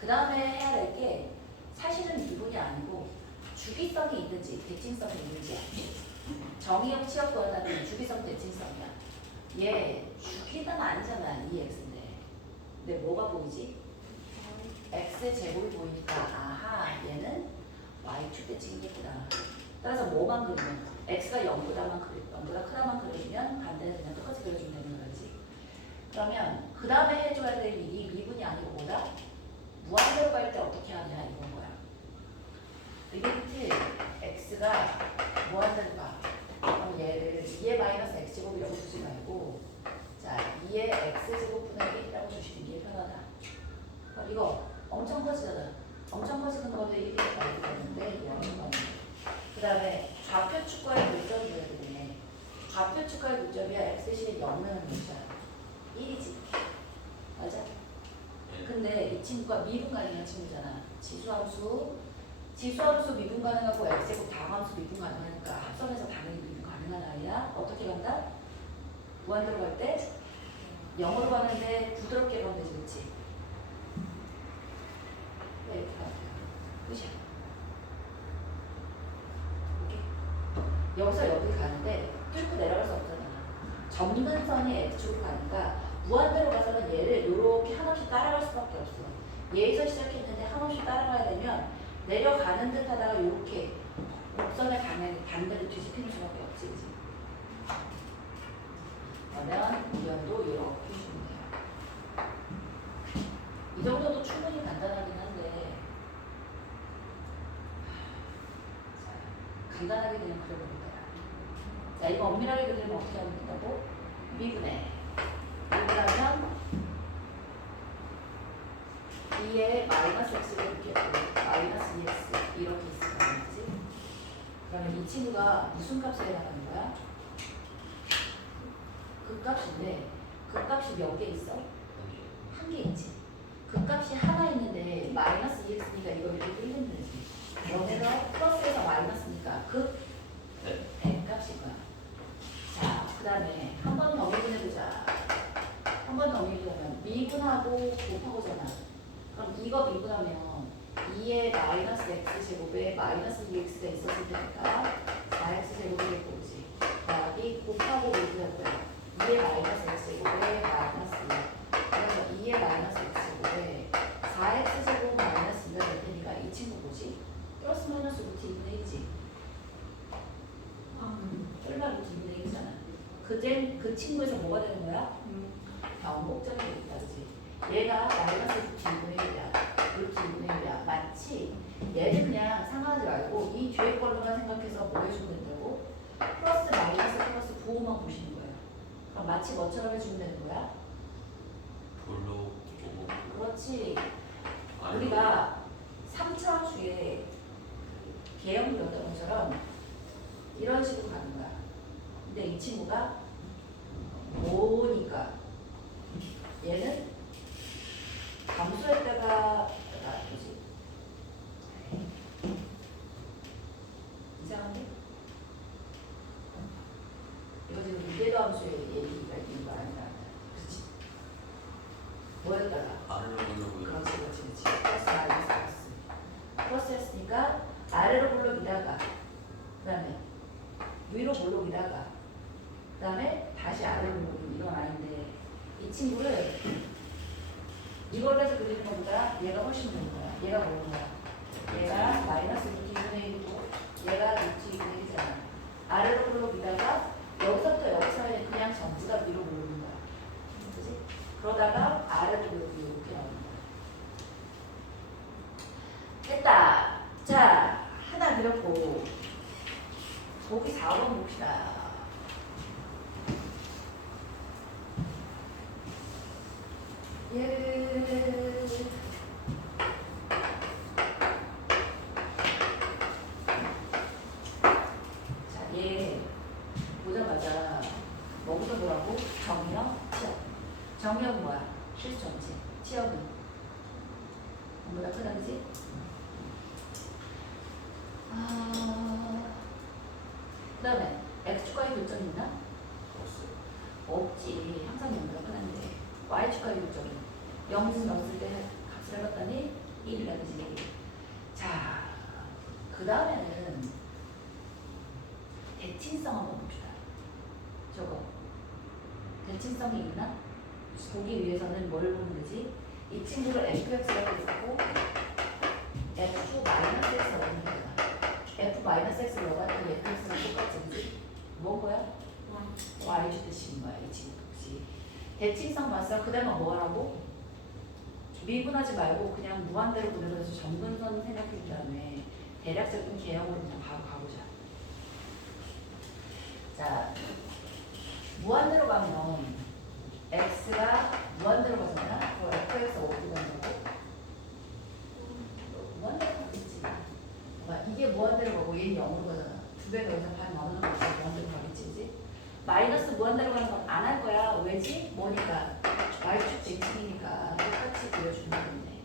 그 다음에 해야 될 게 사실은 미분이 아니고 주기성이 있는지 대칭성이 있는지. 정의역 치역 구한다면 주기성 대칭성이야. 얘 주기는 아니잖아. 이 x인데. 근데 뭐가 보이지? x 제곱이 보이니까 아하 얘는 y축 대칭이겠구나. 따라서 뭐만 그리면 x가 0보다 크다만 그려주면 반대는 그냥 똑같이 그려주면 되는 거지. 그러면 그 다음에 해줘야 될 일이 미분이 아니고 뭐다? 무한대로 갈 때 어떻게 하냐 이건 거야. 리미트 x가 무한대로 가. 그럼 얘를 2의 마이너스 x제곱이라고 주지 말고 자 2의 x제곱분의 1이라고 주시는 게 편하다. 그럼 이거 엄청 커지잖아. 엄청 커지는 거는 1이 나오게 되는데 0인 거는 그 다음에 좌표 축과의 물점이 돼야 되네. 좌표 축과의 물점이야 x 대신에 0은 몇이야? 1이지. 맞아? 근데 이 친구가 미분 가능한 친구잖아. 지수함수 미분 가능하고 x제곱 다함수 미분 가능하니까 합성해서 당연히 미분 가능한 아이야. 어떻게 간다? 무한대로 갈 때 0으로 가는데 부드럽게 가면 되지, 그치? 네, 이렇게 가면 돼요. 끝이야. 이렇게. 여기서 여기 가는데 뚫고 내려갈 수 없잖아. 접는 선이 x축으로 가니까 무한대로 가서는 얘를 이렇게 한없이 따라갈 수밖에 없어. 얘에서 시작했는데 한없이 따라가야 되면 내려가는 듯 하다가 이렇게 곡선의 방향이 반대로 뒤집히는 수밖에 없지, 그치? 그러면 이연도 이렇게 주면 돼요. 이 정도도 충분히 간단하긴 한데 자, 간단하게 그냥 그려봅니다. 자, 이거 엄밀하게 그리면 어떻게 하면 된다고? 미분해. 미분하면 2의 마이너스 x가 이렇게 마이너스 2x 이렇게 있을 거 아니지? 그러면 이 친구가 무슨 값에 해당하는 거야? 그 값인데 그 값이 몇 개 있어? 한 개 있지. 그 값이 하나 있는데 마이너스 2x니까 이걸 이렇게 끌면 되지. 여기서 플러스에서 마이너스니까 그 100값일 거야. 자, 그 다음에 한 번 더 미분해보자. 한 번 더 미분하면 미분하고 곱하고잖아. 그럼 이거 미분하면 2의 마이너스 x제곱에 마이너스 2x가 있었을 테니까 4x제곱이 오지. 여기 곱하고 미분할 거야. 2의 마이너스 x제곱에 마이너스 2. 그래서 2의 마이너스 x제곱에 4x제곱 마이너스 2가 될 테니까 이 친구 뭐지? 플러스 마이너스 루트 2분의 1이지. 쫄말 루트 2분의 1이잖아. 그 친구에서 뭐가 되는 거야? 변곡점이 되겠다, 그치? 얘가 마이너스 루트 2분의 1이야. 루트 2분의 1이야. 마치 얘를 그냥 상하지 말고 이 뒤에 걸로만 생각해서 뭐 해주면 된다고? 플러스 마이너스 플러스 부호만 보시는 거예요. 그럼 마치 뭐처럼 해주면 되는 거야? 볼로 보고 그렇지. 우리가 3차원수의 개형 그렸던 것처럼 이런 식으로 가는 거야. 근데 이 친구가 오니까 얘는 감수했다가 뭐지? 이상한데? 이거 지금 미대도 함수의 얘기가 있는 거 아니야? 그렇지? 뭐였다가? 아래로 보려고 그렇지. 플러스 마이너스 플러스 했으니까 아래로 볼록이다가 그 다음에 위로 볼록이다가 그 다음에 다시 아래로 볼록이 이건 아닌데 이 친구를 이걸 해서 그리는 것보다 얘가 훨씬 좋은 거야. 얘가 뭐는 거야? 얘가 마이너스 루트 2분의 1이고 얘가 루트 2분의 1이잖아. 아래로 볼록이다가 여기서부터 여기 사이에 그냥 전부가 위로 볼록인 거야. 그치? 그러다가 아래로 볼록이 이렇게 나오는 거야. 됐다. 자, 하나 그렸고 보기 4번 봅시다. 얘를 자, 얘 보자마자 뭐부터 뭐라고? 정의형, 치역. 정의형은 뭐야? 실수 전체. 치역은 뭐보다 크다, 그지? 그 다음에 x축과의 교점이 있나? 없지. 항상 0보다 크는데 y축과의 교점이 0을 넣었을 때 값을 해봤더니 1이라든지. 자, 그 다음에는 대칭성 한번 봅시다. 저거 대칭성이 있나? 보기 위해서는 뭘 보면 되지? 이 친구를 fx라고 했고 f-x라고 하는 거잖아. f 마이너스 x를 넣어봤더니 fx랑 똑같지, 그지? 뭔 거야? y축 대칭인 거야, 이 지금 혹시. 대칭성 봤어? 그 다음에 뭐 하라고? 미분하지 말고 그냥 무한대로 보내서 점근선 생각한 다음에 대략적인 개형으로 그냥 바로 가보자. 자, 무한대로 가면 x가 무한대로 가잖아? 그럼 fx가 어디 가는 거고? 무한대로 가겠지. 봐, 이게 무한대로 가고 얘는 0으로 가잖아. 두 배가 여기서 반 나누는 거지. 무한대로 가겠지, 그지? 마이너스 무한대로 가는 건 안 할 거야. 왜지? 뭐니까? y축 대칭이니까 똑같이 그려주는 건데.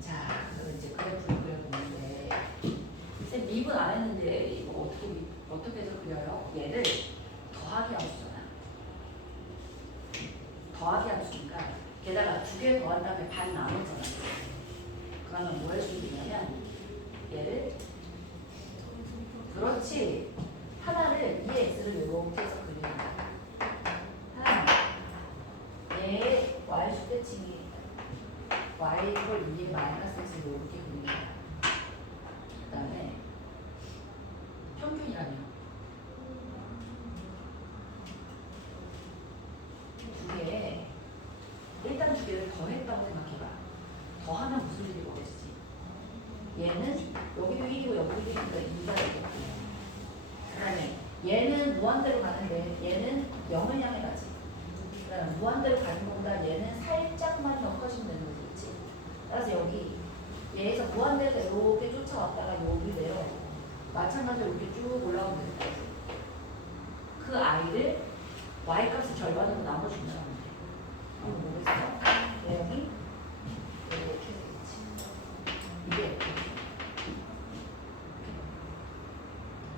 자, 그래서 이제 그래프를 그려보는데 쌤 미분 안 했는데 이거 어떻게 해서 그려요? 얘를 더하기 함수잖아. 더하기 함수니까 게다가 두 개 더한 다음에 반 나누잖아. 그러면 뭐 할 수 있냐면 얘를 그렇지. 하나를 2x를 이렇게 해서 그리는 거야. 하나 얘 y축 대칭이 y를 2에 마이너스 x를 이렇게 그리는 거야. 그 다음에 평균이라며 두 개, 일단 두 개를 더했다고 생각해봐. 더하면 무슨 일이 벌어지지? 얘는 여기도 1이고 여기도 1이니까 2가 되겠고, 그 다음에 얘는 무한대로 가는데 얘는 0을 향해 가지. 그 다음에 무한대로 가는 것보다 얘는 살짝만 더 커지면 되는 거지, 그치? 따라서 여기 얘에서 무한대로 이렇게 쫓아왔다가 여기 내려 마찬가지로 이렇게 쭉 올라오면 되는 거지. 그 아이를 y값의 절반으로 나눠준다는 돼. 그럼 뭐겠어? 내용이 이렇게 되겠지. 이게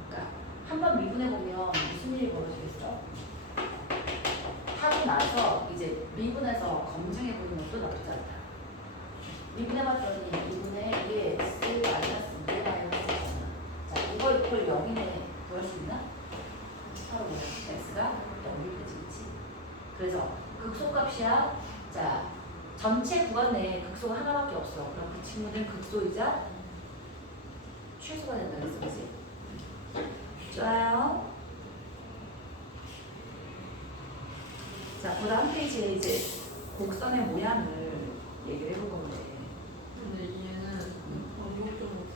그러니까 한번 미분해보면 무슨 일이 벌어지겠어? 하고 나서 이제 미분해서 검증해보는 것도 나쁘지 않다. 미분해봤더니 2분의 2x 마이너스 2 마이너스 자, 이거 이퀄 0이네. 구할 수 있나? 바로 뭐야? x가 0일 때지, 그치? 그래서 극소값이야. 자, 전체 구간 내에 극소가 하나밖에 없어. 그럼 그 친구는 극소이자 최소가 된다 그랬어, 그치? 좋아요. 자, 그 다음 페이지에 이제 곡선의 모양을 얘기를 해볼 건데. 근데 얘는 이것 좀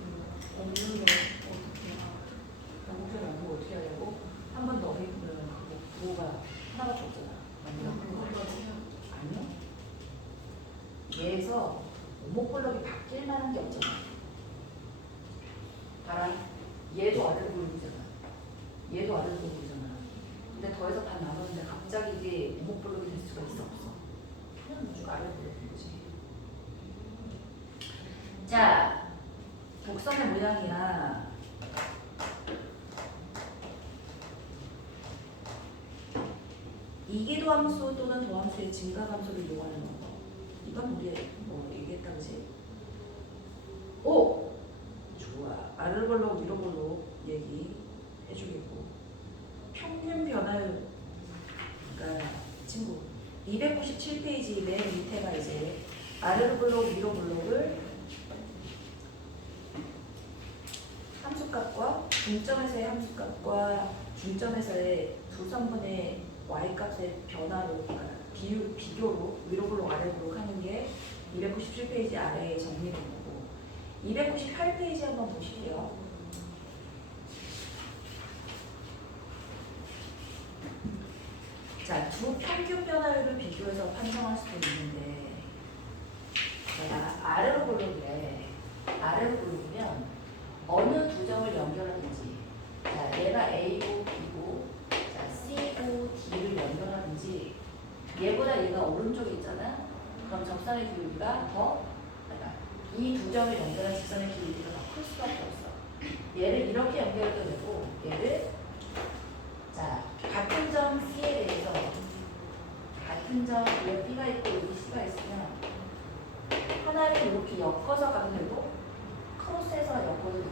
없는 게 어떻게 해야 영국적 연구 어떻게 하려고? 한 번 더 해보면 부호가 하나밖에 없잖아. 아니요. 얘에서 오목블럭이 바뀔 만한 게 없잖아. 봐라. 얘도 아래로 보이잖아. 얘도 아래로 보이잖아. 근데 더해서 반 나눴는데 갑자기 이게 오목블럭이 될 수가 있어, 없어? 그냥 쭉 아래로 보이는 거지. 자, 곡선의 모양이야. 이계도함수 또는 도함수의 증가함수를 이용하는 거. 이건 우리 뭐 얘기했다, 그지? 오! 좋아. 아래로 볼록 위로 볼록 얘기해주겠고. 평균 변화율. 그러니까 친구 297페이지 맨 밑에가 이제 아래로 볼록 위로 볼록을 함수값과 중점에서의 함수값과 중점에서의 두 성분의 y값의 변화로, 그러니까 비교로 위로 볼록 아래로 볼록 하는 게 297페이지 아래에 정리된 거고, 298페이지 한번 보실게요. 자, 두 평균 변화율을 비교해서 판정할 수도 있는데, 내가 아래로 볼록이래. 아래로 볼록이면 어느 두 점을 연결하든지, 자, 얘가 A고 B고, 자, C고 D를 연결하든지, 얘보다 얘가 오른쪽에 있잖아. 그럼 적선의 기울기가 더, 그러니까 이 두 점을 연결한 직선의 기울기가 더 클 수밖에 없어. 얘를 이렇게 연결해도 되고, 얘를 자, 같은 점 C에 대해서 같은 점 여기 B가 있고 여기 C가 있으면 하나를 이렇게 엮어서 가도 되고 크로스해서 엮어도 되고,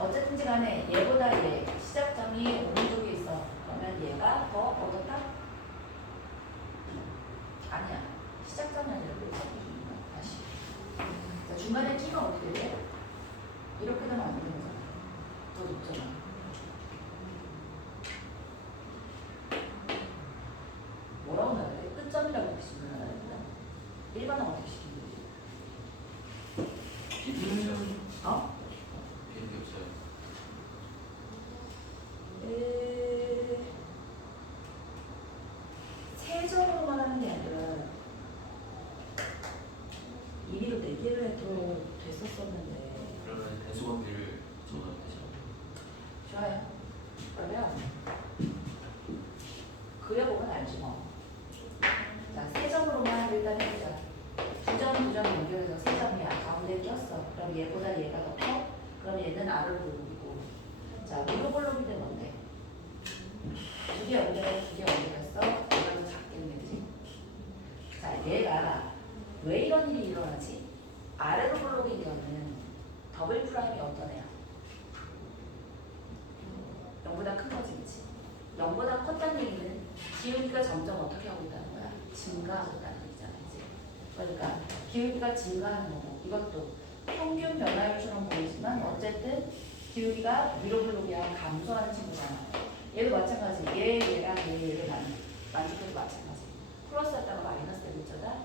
어쨌든지 간에 얘보다 얘 시작점이 오른쪽에 있어. 그러면 얘가 더 어떻다? 아니야. 시작점이 아니라 다시. 자, 중간에 끼가 어떻게 돼? 이렇게 되면 안 되는 거잖아. 또 높잖아. 뭐라고 나야 돼? 끝점이라고 이렇게 질문을 하야 된다. 일반은 어떻게 시키는 거지? 비행기 없어요. 어? 비행기 없어요. 세적으로만 하는 게 아니라 1위로 4개를 해도 됐었었는데. 그러면 대수관비를 적어도 되죠. 좋아요. 그러면 그려보면 알지 뭐. 자, 세점으로만 일단 해보자. 2점 연결해서 3점이야. 가운데 꼈어. 그럼 얘보다 얘가 더 커? 그럼 얘는 아래로 볼록이고. 자, 위로 볼록인데 뭔데? 2개 연결해, 2개 연결했어. 얘가 더 작겠는지. 자, 얘가 왜 이런 일이 일어나지? 아래로 볼록인 경우는 더블 프라임이 어떤 애야? 0보다 큰 거지, 그치? 0보다 컸다는 얘기는 기울기가 점점 어떻게 하고 있다는 거야? 증가하고 있다는 얘기잖아, 이제. 그러니까 기울기가 증가하는 거고, 이것도 평균 변화율처럼 보이지만 어쨌든 기울기가 위로 블록이야 감소하는 친구잖아. 얘도 마찬가지. 얘랑 얘를 만족해도 마찬가지. 플러스였다가 마이너스 되고 있잖아.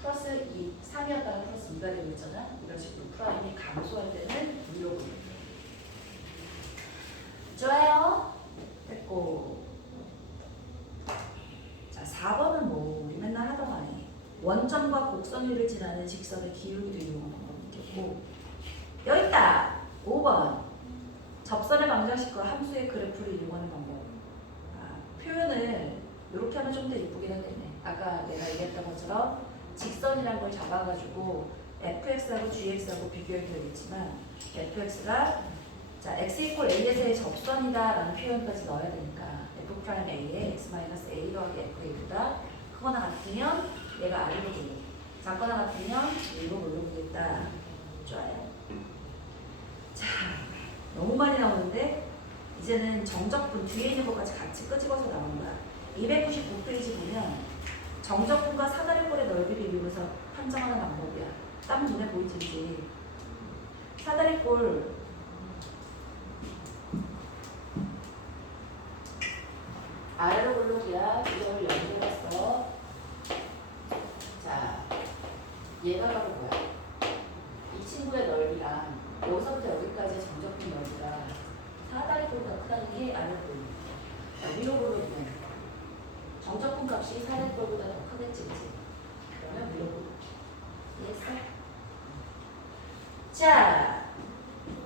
플러스 2, 3이었다가 플러스 2가 되고 있잖아. 이런 식으로 프라임이 감소할 때는 위로 블록. 좋아요. 됐고. 자, 4번은 뭐 우리 맨날 하던 말이 원점과 곡선위를 지나는 직선의 기울기도 이용하는 방법이겠고, 여기 있다. 5번 접선의 방정식과 함수의 그래프를 이용하는 방법. 표현을 이렇게 하면 좀 더 이쁘긴 하겠네. 아까 내가 얘기했던 것처럼 직선이라는 걸 잡아가지고 fx하고 gx하고 비교해도 되겠지만, fx가 자, x 이퀄 a에서의 접선이다 라는 표현까지 넣어야 되니까 f 프라임 a에 x 마이너스 a 더하기 fa보다 크거나 같으면 얘가 아래로 보고, 작거나 같으면 위로 올려보겠다. 좋아요. 자, 너무 많이 나오는데 이제는 정적분 뒤에 있는 것까지 같이 끄집어서 나오는 거야. 299페이지 보면 정적분과 사다리꼴의 넓이를 이용해서 판정하는 방법이야. 딱 눈에 보이지? 사다리꼴 아래로 볼록이야. 이걸 연결했어. 자, 얘가 바로 뭐야? 이 친구의 넓이랑 여기서부터 여기까지의 정적분 넓이가 사다리꼴보다 크다는 게 아래로 볼록. 위로 볼록이면 정적분 값이 사다리꼴보다 더 크겠지, 그치? 그러면 위로 볼록. 이해했어? 자,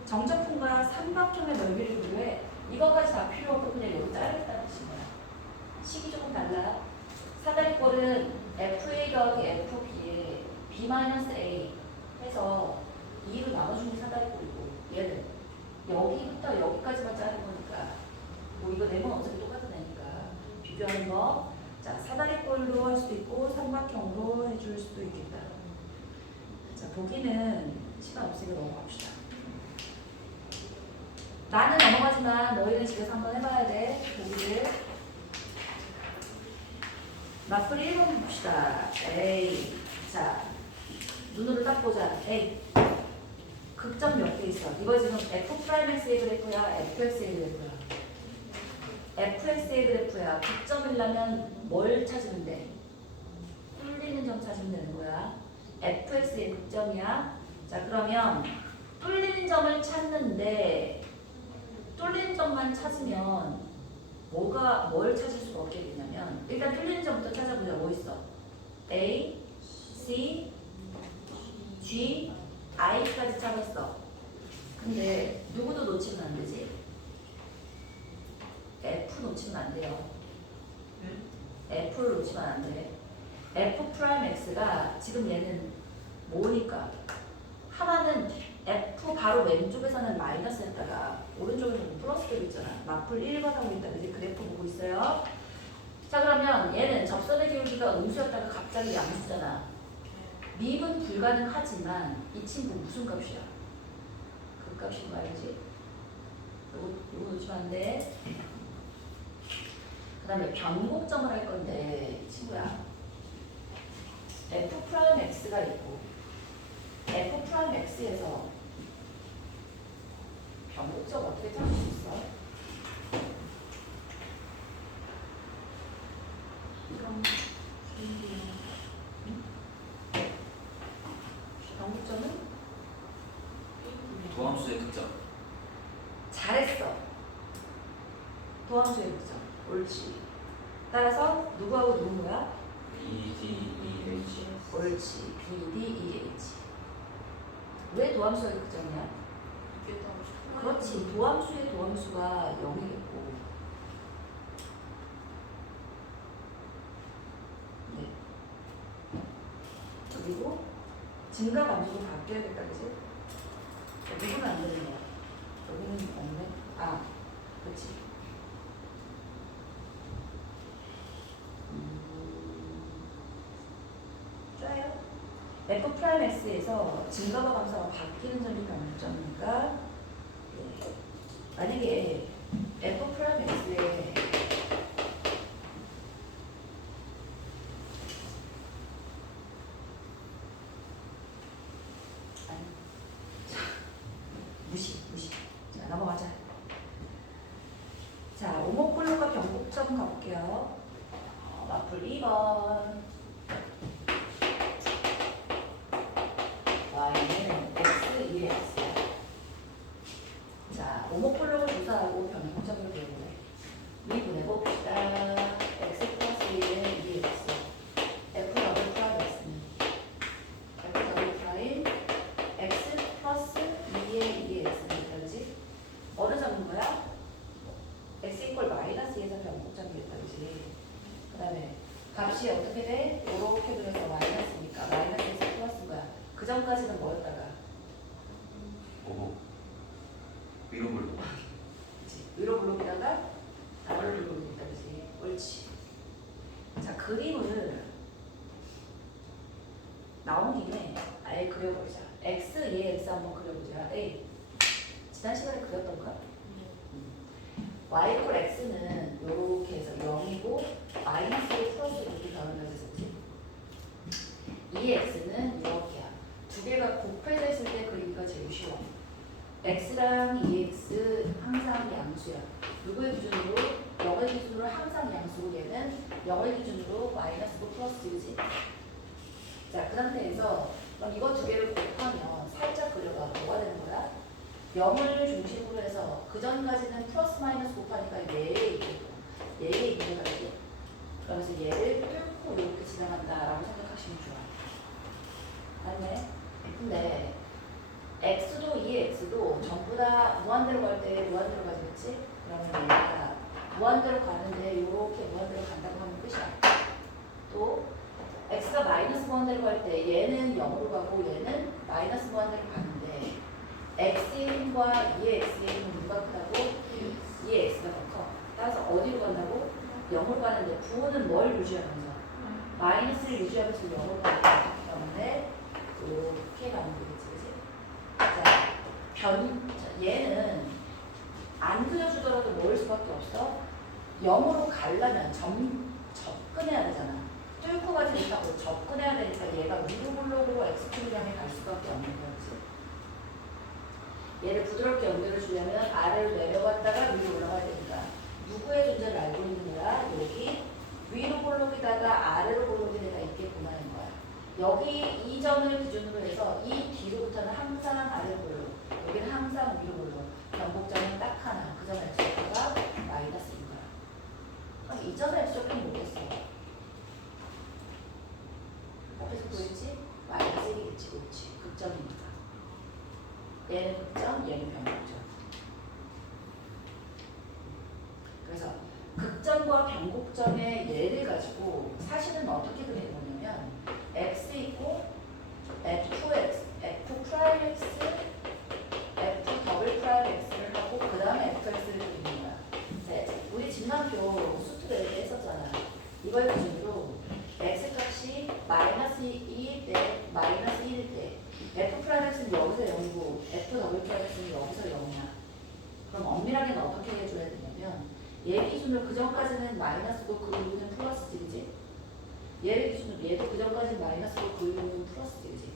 정적분과 삼각형의 넓이를 비교해. 이거까지 다 필요 없고 그냥 여기 자르겠다는 뜻이야. 식이 조금 달라. 사다리꼴은 FA 더하기 FB에 B-A 해서 2로 나눠주는 게 사다리꼴이고, 얘는 여기부터 여기까지만 자른 거니까 뭐 이거 내면 어차피 똑같은 애니까 비교하는 거. 자, 사다리꼴로 할 수도 있고 삼각형으로 해줄 수도 있겠다. 자, 보기는 시간 없으니까 넘어갑시다. 나는 넘어가지만 너희는 집에서 한번 해봐야 돼. 보기를. 마플 1번 봅시다. A. 자, 눈으로 딱 보자. A. 극점 몇 개 있어? 이거 지금 F'X의 그래프야? FX의 그래프야? FX의 그래프야. 극점이려면 뭘 찾으면 돼? 뚫리는 점 찾으면 되는 거야. FX의 극점이야. 자, 그러면 뚫리는 점을 찾는데 뚫리는 점만 찾으면 뭘 찾을 수가 없게 되냐면, 일단 뚫리는 점부터 찾아보자. 뭐 있어? A, C, G, I까지 찾았어. 근데 누구도 놓치면 안 되지? F 놓치면 안 돼요. F를 놓치면 안 돼. F 프라임 X가 지금 얘는 뭐니까? 하나는 F 바로 왼쪽에서는 마이너스 했다가 오른쪽에서는 플러스 되고 있잖아. 마플 1번 하고 있다. 이제 그래프 보고 있어요. 자, 그러면 얘는 접선의 기울기가 음수였다가 갑자기 양수잖아. 밈은 불가능하지만 이 친구 무슨 값이야? 그 값인 거 알지? 이거 놓치면 안 돼. 그 다음에 변곡점을 할 건데 이 친구야. F 프라임 X가 있고 F 프라임 X에서 변곡 극점 어떻게 찾을 수 있어? 그럼 비행기는 변곡점은? 도함수의 극점. 잘했어. 도함수의 극점. 옳지. 따라서 누구하고 누군 거야? B, D, E, H. 옳지. B, D, E, H. 왜 도함수의 극점이야? 이게 다 그렇지. 도함수의 도함수가 0이겠고. 네. 그리고 증가 감소로 바뀌어야겠다, 그지? 누구는 안 되는 거야. 여기는 없네. 아, 그렇지. 좋아요. F 프라임 X에서 증가와 감소가 바뀌는 점이 변점이니까 네. 만약에 F 프라임 X에 아니 자 무시 자 넘어가자. 자 오목블록과 변곡점 가볼게요. 마플 2번 y는 x, 2x. 자, 오목블록을 조사하고 변곡점을 배우래. 미분해봅시다. x 플러스 1은 2x. f 더블 프라임 x는 f 더블 프라임 x 플러스 2의 2x는 그렇지? 어느 점인 거야? x 이퀄 마이너스 2에서 변곡점이겠다, 그렇지? 그 다음에 값이 어떻게 돼? 이렇게 그려서 마이너스니까 마이너스에서 플러스인 거야. 그 전까지는 뭐였다가? 오고. 위로 물고. 그치? 위로 블록에다가 아래로 블록이니까 그치? 옳지. 자 그림을 나온 김에 아예 그려보자. x, 2x 한번 그려보자. A 지난 시간에 그렸던가? y 이퀄 x는 이렇게 해서 0이고 마이너스로 플러스 이렇게 변하면서 있었지. 2x는 이렇게야. 두 개가 곱해졌을 때 그리기가 제일 쉬워. x랑 2x 항상 양수야. 누구의 기준으로? 0의 기준으로 항상 양수고 얘는 0의 기준으로 마이너스고 플러스지. 자, 그 상태에서 그럼 이거 두 개를 곱하면 살짝 그려봐. 뭐가 되는 거야? 0을 중심으로 해서 그 전까지는 플러스 마이너스 곱하니까 얘의 이해가 되죠. 그러면서 얘를 뚫고 이렇게 지나간다라고 생각하시면 좋아. 맞네? 근데 x도 2x도 전부 다 무한대로 갈 때 무한대로 가지, 그치? 그러면 얘가 무한대로 가는데 이렇게 무한대로 간다고 하면 끝이야. 또 x가 마이너스 무한대로 갈 때 얘는 0으로 가고 얘는 마이너스 무한대로 가는데 x의 힘과 2x의 힘은 누가 크다고? 2x가 더 커. 따라서 어디로 간다고? 0으로 가는데 부호는 뭘 유지하면서? 마이너스를 유지하면서 0으로 가기 때문에 이렇게 가는 거겠지, 그치? 자, 얘는 안 그려주더라도 모을 수밖에 없어. 0으로 가려면 접근해야 되잖아. 뚫고 가지 못하고 접근해야 되니까 얘가 위로 블록으로 x축을 향해 갈 수밖에 없는 거지. 얘를 부드럽게 연결을 주려면 아래로 내려갔다가 위로 올라가야 되니까 누구의 존재를 알고 있는 거야? 여기 위로 볼록에다가 아래로 볼록이 내가 있겠구나는 거야. 여기 이 점을 기준으로 해서 이 뒤로부터는 항상 아래로 볼록, 여기는 항상 위로 볼록. 변곡점은 딱 하나. 그 점의 x좌표가 마이너스인 거야. 그럼 이 점의 x좌표는 뭐겠어? 앞에서 보이지? 마이너스 1이겠지, 그렇지. 극점이니까. 얘는 극점, 얘는 변곡점. 그래서 극점과 변곡점의 예를 가지고 사실은 어떻게 그리는 거냐면 x 있고 fx, f 프라임 x, f 더블 프라임 x를 하고 그 다음에 fx를 그리는 거야. 네, 우리 진남표 수트를 했었잖아. 이걸 기준으로 x 값이 마이너스 2일 때, 마이너스 1일 때 f 프라임 x는 여기서 0이고 f 더블 프라임 x는 여기서 0이야. 그럼 엄밀하게는 어떻게 해줘야 되냐면 얘 기준으로 그 전까지는 마이너스고 그 이후는 플러스지, 그지? 얘를 기준으로 얘도 그 전까지는 마이너스고 그 이후는 플러스지, 그지?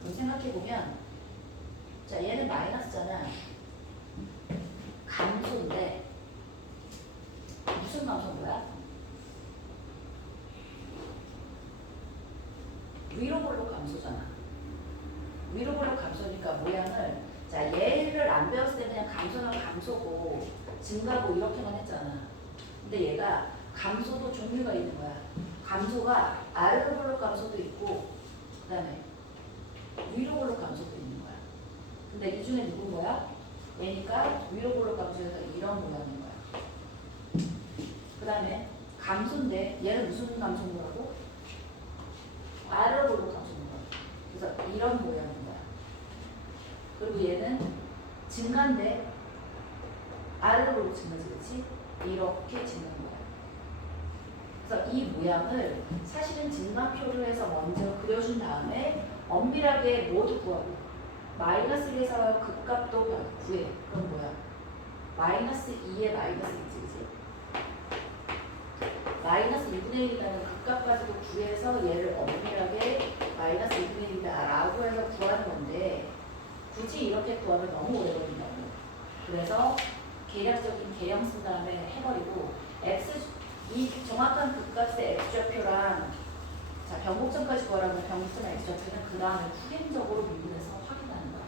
그럼 생각해보면 자 얘는 마이너스잖아. 감소인데 무슨 감소인 거야? 위로 볼록 감소잖아. 위로 볼록 감소니까 모양을 자 얘를 안 배웠을 때 그냥 감소는 감소고 증가고 이렇게만 했잖아. 근데 얘가 감소도 종류가 있는 거야. 감소가 아래로 볼록 감소도 있고 그 다음에 위로 볼록 감소도 있는 거야. 근데 이 중에 누군 거야? 얘니까 위로 볼록 감소에서 이런 모양인 거야. 그 다음에 감소인데 얘는 무슨 감소인 거라고? 아래로 볼록 감소인 거야. 그래서 이런 모양인 거야. 그리고 얘는 증가인데 아래로 볼록 증가지, 그렇지? 이렇게 증가인 거야. 그래서 이 모양을 사실은 증가표를 해서 먼저 그려준 다음에 엄밀하게 모두 구하고 마이너스 1에서 극값도 구해. 그럼 뭐야? 마이너스 2에 마이너스 2지, 그치? 마이너스 2분의 1이라는 극값까지도 구해서 얘를 엄밀하게 마이너스 2분의 1이다 라고 해서 구하는 건데 굳이 이렇게 구하면 너무 오래 걸린다고. 그래서 계략적인 개형 쓴 다음에 해버리고 이 정확한 극값의 x좌표랑 자 변곡점까지 구하라면 변곡점의 x좌표는 그 다음에 후행적으로 미분해서 확인하는 거야.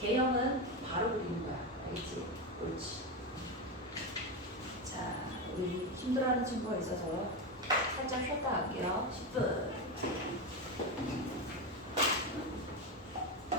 개형은 바로 그리는 거야. 알겠지? 옳지. 자 우리 힘들어하는 친구가 있어서 살짝 쉬었다 갈게요. 10분.